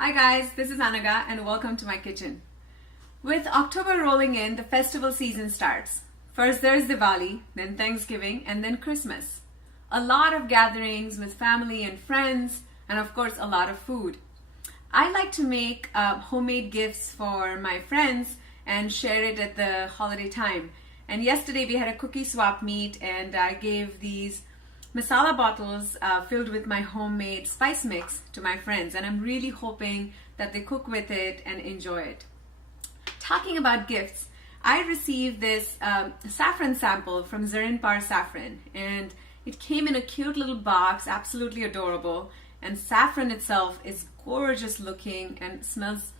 Hi guys, this is Anagha and welcome to my kitchen. With October rolling in, the festival season starts. First there's Diwali, then Thanksgiving, and then Christmas. A lot of gatherings with family and friends, and of course a lot of food. I like to make homemade gifts for my friends and share it at the holiday time. And yesterday we had a cookie swap meet and I gave these masala bottles filled with my homemade spice mix to my friends, and I'm really hoping that they cook with it and enjoy it. Talking about gifts, I received this saffron sample from Zarinpar Saffron, and it came in a cute little box, absolutely adorable, and saffron itself is gorgeous looking and smells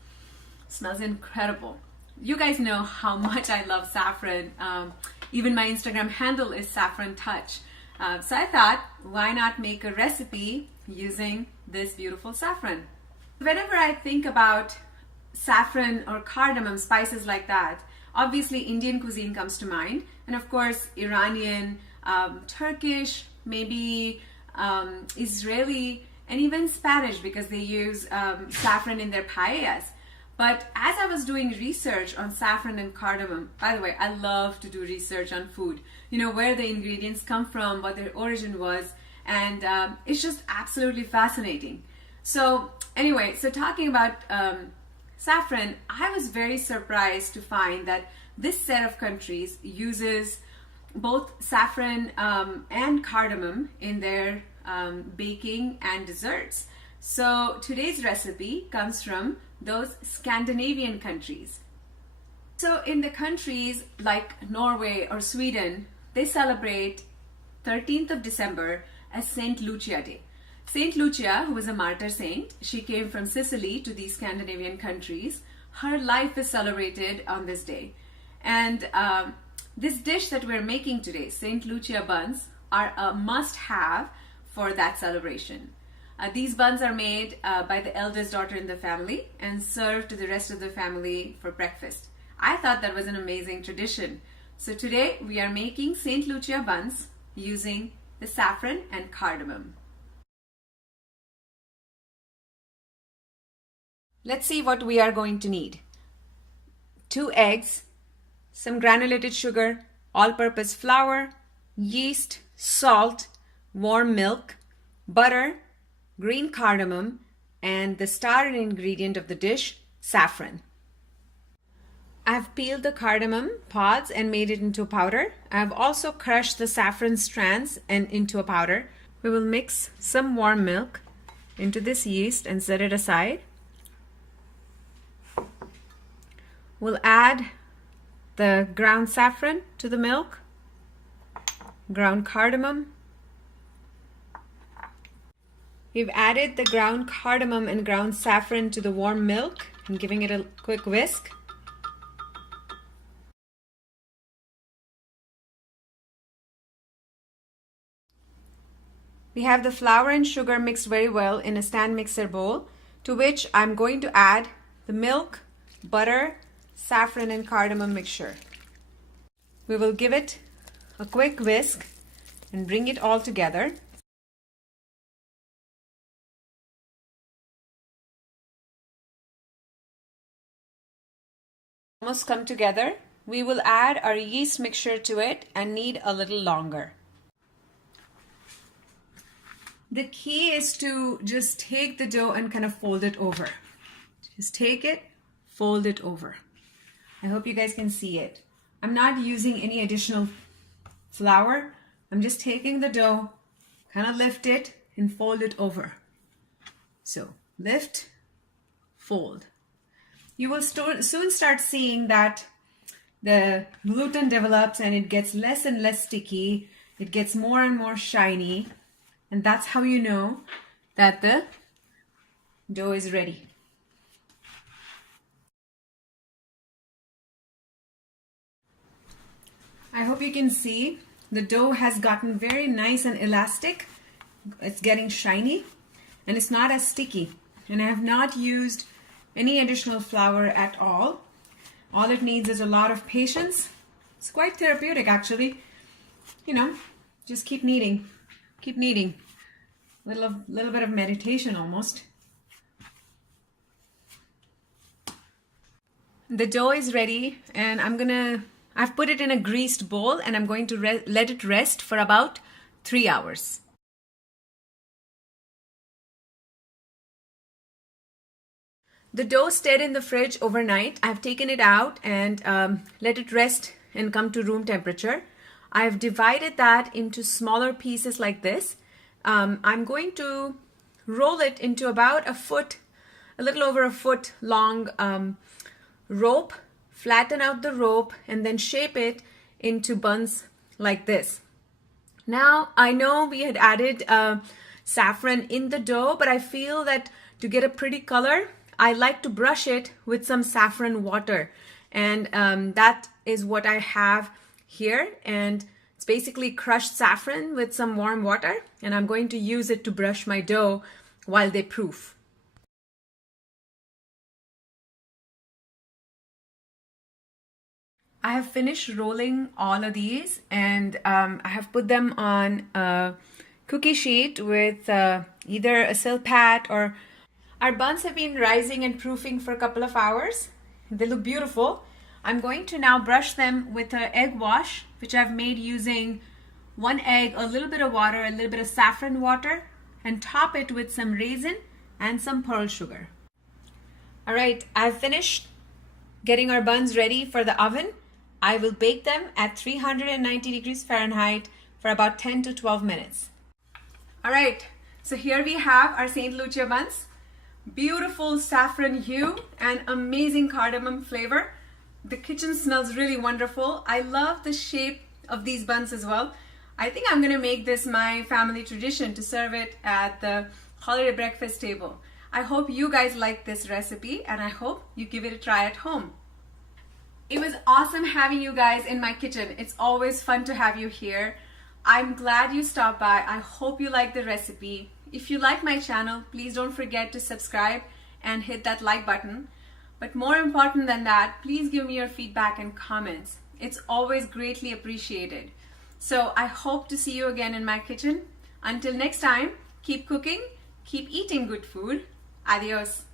incredible. You guys know how much I love saffron. Even my Instagram handle is Saffron Touch. So I thought, why not make a recipe using this beautiful saffron? Whenever I think about saffron or cardamom, spices like that, obviously Indian cuisine comes to mind, and of course Iranian, Turkish, maybe Israeli, and even Spanish, because they use saffron in their paellas. But as I was doing research on saffron and cardamom, by the way, I love to do research on food, you know, where the ingredients come from, what their origin was, and it's just absolutely fascinating. So anyway, so talking about saffron, I was very surprised to find that this set of countries uses both saffron and cardamom in their baking and desserts. So today's recipe comes from those Scandinavian countries. So in the countries like Norway or Sweden, they celebrate 13th of December as St Lucia Day. St Lucia, who was a martyr saint, she came from Sicily to these Scandinavian countries. Her life is celebrated on this day. And this dish that we're making today, St Lucia buns, are a must-have for that celebration. These buns are made by the eldest daughter in the family and served to the rest of the family for breakfast. I thought that was an amazing tradition. So today we are making St Lucia buns using the saffron and cardamom. Let's see what we are going to need. 2 eggs, some granulated sugar, all-purpose flour, yeast, salt, warm milk, butter, green cardamom, and the star ingredient of the dish, saffron. I've peeled the cardamom pods and made it into a powder. I've also crushed the saffron strands and into a powder. We will mix some warm milk into this yeast and set it aside. We'll add the ground saffron to the milk, ground cardamom. We've added the ground cardamom and ground saffron to the warm milk and giving it a quick whisk. We have the flour and sugar mixed very well in a stand mixer bowl, to which I'm going to add the milk, butter, saffron and cardamom mixture. We will give it a quick whisk and bring it all together. Almost come together. We will add our yeast mixture to it and knead a little longer. The key is to just take the dough and kind of fold it over. Just take it, fold it over. I hope you guys can see it. I'm not using any additional flour. I'm just taking the dough, kind of lift it and fold it over. So lift, fold. You will soon start seeing that the gluten develops and it gets less and less sticky. It gets more and more shiny. And that's how you know that the dough is ready. I hope you can see the dough has gotten very nice and elastic. It's getting shiny and it's not as sticky. And I have not used any additional flour at all. All it needs is a lot of patience. It's quite therapeutic actually. You know, just keep kneading. Keep kneading. Little bit of meditation almost. The dough is ready, and I've put it in a greased bowl, and I'm going to let it rest for about 3 hours. The dough stayed in the fridge overnight. I've taken it out and let it rest and come to room temperature. I've divided that into smaller pieces like this. I'm going to roll it into about a little over a foot long rope, flatten out the rope, and then shape it into buns like this. Now, I know we had added saffron in the dough, but I feel that to get a pretty color, I like to brush it with some saffron water. And that is what I have here. And it's basically crushed saffron with some warm water. And I'm going to use it to brush my dough while they proof. I have finished rolling all of these, and I have put them on a cookie sheet with either a silk pad or... Our buns have been rising and proofing for a couple of hours. They look beautiful. I'm going to now brush them with an egg wash, which I've made using 1 egg, a little bit of water, a little bit of saffron water, and top it with some raisin and some pearl sugar. All right, I've finished getting our buns ready for the oven. I will bake them at 390 degrees Fahrenheit for about 10 to 12 minutes. All right, so here we have our St. Lucia buns. Beautiful saffron hue and amazing cardamom flavor. The kitchen smells really wonderful. I love the shape of these buns as well. I think I'm going to make this my family tradition to serve it at the holiday breakfast table. I hope you guys like this recipe, and I hope you give it a try at home. It was awesome having you guys in my kitchen. It's always fun to have you here. I'm glad you stopped by. I hope you like the recipe. If you like my channel, please don't forget to subscribe and hit that like button. But more important than that, please give me your feedback and comments. It's always greatly appreciated. So I hope to see you again in my kitchen. Until next time, keep cooking, keep eating good food. Adios.